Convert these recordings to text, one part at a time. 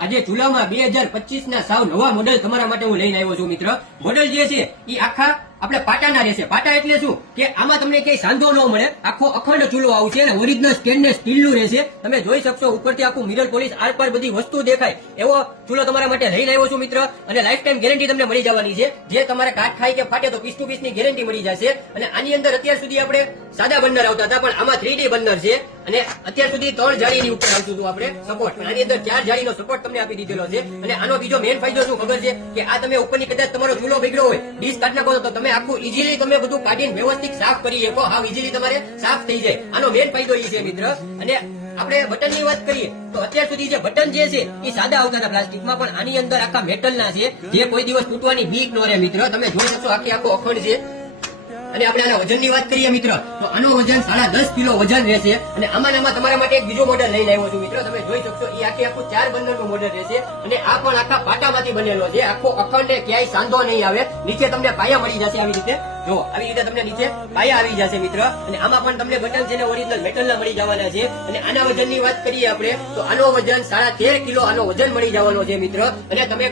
આજે ચૂલામાં 2025 ના સાવ નવા મોડેલ તમારા માટે હું લઈને આવ્યો છું મિત્ર. મોડેલ જે છે એ આખા આપણે પાટાના રહેશે. પાટા એટલે શું કે આમાં તમને કઈ સાંધો ન મળે, આખો અખંડ ચૂલો આવશે અને ઓરિજિનલ સ્ટેનલેસ સ્ટીલનું રહેશે. તમે જોઈ શકશો ઉપરથી આખું મિરર પોલિશ આરપાર બધી વસ્તુ દેખાય એવો ચૂલો તમારા માટે લઈને આવ્યો છું મિત્ર. અને લાઈફ ટાઈમ ગેરંટી તમને મળી જવાની છે. જે તમારે કાટ ખાઈ કે ફાટે તો પીસ ટુ પીસ ની ગેરંટી મળી જશે. અને આની અંદર અત્યાર સુધી આપણે સાદા બર્નર આવતા હતા, પણ આમાં 3D બર્નર છે. અને અત્યાર સુધી 3 જાળીની ઉપર આવતું હતું આપણે સપોર્ટ, પણ આની અંદર 4 જાળીનો સપોર્ટ તમને આપી દીધેલો છે. અને આનો બીજો મેઇન ફાયદો શું ખબર છે કે આ તમે ઉપરની કદાચ તમારો ચૂલો બગડ્યો હોય, ડીશ કાઢ નાખો તો તમે આખું ઈઝીલી તમે બધું કાઢીને વ્યવસ્થિત સાફ કરી શકો. હા, ઈઝીલી તમારે સાફ થઈ જાય. આનો મેઇન ફાયદો એ છે મિત્ર. અને આપણે બટન ની વાત કરીએ તો અત્યાર સુધી જે બટન જે છે એ સાદા આવતા હતા પ્લાસ્ટિકમાં, પણ આની અંદર આખા મેટલ ના છે, જે કોઈ દિવસ તૂટવાની બીક ન રહે મિત્ર. તમે જોઈ શકશો આખો અખંડ છે. અને આપણે આના વજનની વાત કરીએ મિત્ર તો આનો વજન 10.5 કિલો વજન રહેશે. અને આમાં તમારા માટે એક બીજો મોડેલ લઈને આવ્યો છું મિત્ર. તમે જોઈ શકશો એ આખું 4 બર્નરનું મોડેલ રહેશે. અને આ પણ આખા પાટામાંથી બનેલો છે. આખો અખંડ ક્યાંય સાંધો નહીં આવે. નીચે તમને પાયા મળી જશે આવી રીતે. જો આવી રીતે તમને નીચે પાયા આવી જશે મિત્ર. અને આમાં પણ તમને બટન છે ને ઓરિજિનલ મેટલના મળી જવાના છે. અને આના વજનની વાત કરીએ આપણે તો આનો વજન 13.5 કિલો આનો વજન મળી જવાનો છે મિત્ર. અને તમે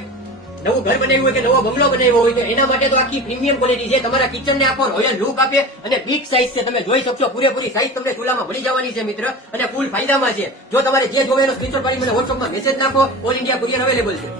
નવું ઘર બનાવ્યું હોય કે નવો બંગલો બનાવ્યો હોય તો એના માટે તો આખી પ્રીમિયમ ક્વોલિટી છે. તમારા કિચન ને આખો રોયલ લુક આપે અને બિગ સાઇઝ છે. તમે જોઈ શકશો પૂરેપૂરી સાઇઝ તમને ચૂલામાં મળી જવાની છે મિત્ર. અને ફૂલ ફાયદામાં છે. જો તમારે જે જોવે એનો સ્ક્રીનશોટ પાડી મને WhatsApp માં મેસેજ નાખો. ઓલ ઇન્ડિયા કુરિયર અવેલેબલ છે.